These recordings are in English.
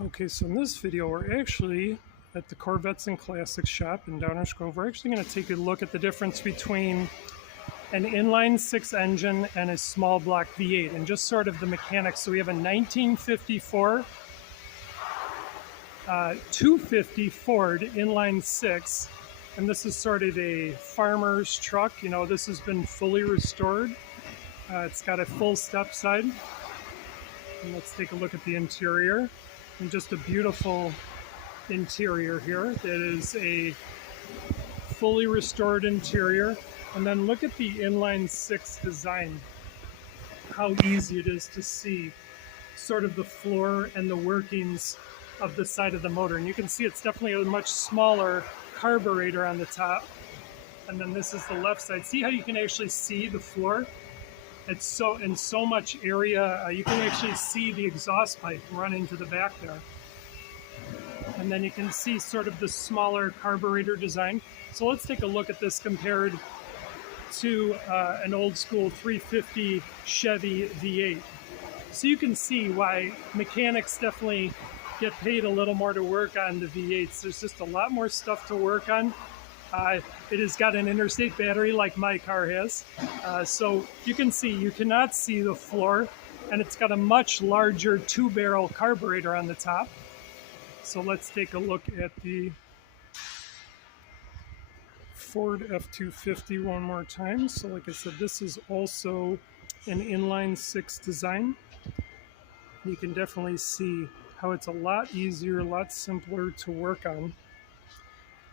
Okay, so in this video, we're actually at the Corvettes and Classics shop in Downers Grove. We're actually going to take a look at the difference between an inline six engine and a small block V8 and just sort of the mechanics. So we have a 1954 250 Ford inline six, and this is sort of a farmer's truck. You know, this has been fully restored. It's got a full step side. And let's take a look at the interior. And just a beautiful interior here. That is a fully restored interior. And then look at the inline six design. How easy it is to see sort of the floor and the workings of the side of the motor. And you can see it's definitely a much smaller carburetor on the top. And then this is the left side. See how you can actually see the floor? It's so in so much area, you can actually see the exhaust pipe running to the back there. And then you can see sort of the smaller carburetor design. So let's take a look at this compared to an old school 350 Chevy V8. So you can see why mechanics definitely get paid a little more to work on the V8s. There's just a lot more stuff to work on. It has got an interstate battery like my car has. So you can see, you cannot see the floor, and it's got a much larger two-barrel carburetor on the top. So let's take a look at the Ford F-250 one more time. So like I said, this is also an inline six design. You can definitely see how it's a lot easier, a lot simpler to work on.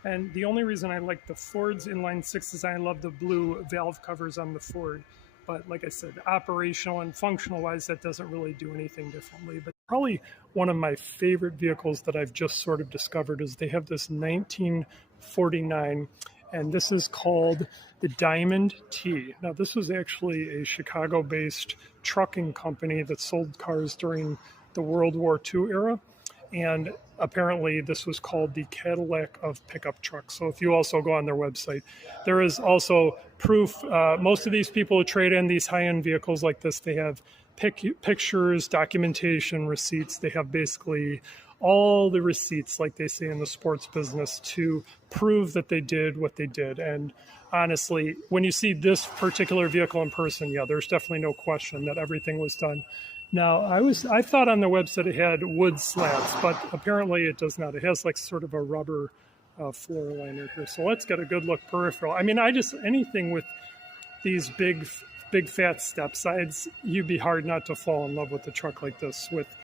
And the only reason I like the Ford's inline six design, I love the blue valve covers on the Ford. But like I said, operational and functional wise, that doesn't really do anything differently. But probably one of my favorite vehicles that I've just sort of discovered is they have this 1949, and this is called the Diamond T. Now, this was actually a Chicago-based trucking company that sold cars during the World War II era. And apparently this was called the Cadillac of pickup trucks. So if you also go on their website, there is also proof. Most of these people who trade in these high-end vehicles like this, they have pictures, documentation, receipts. They have basically all the receipts, like they say in the sports business, to prove that they did what they did. And honestly, when you see this particular vehicle in person, yeah, there's definitely no question that everything was done. Now, I thought on their website it had wood slats, but apparently it does not. It has like sort of a rubber floor liner here. So let's get a good look peripheral. I mean, anything with these big fat step sides, you'd be hard not to fall in love with a truck like this with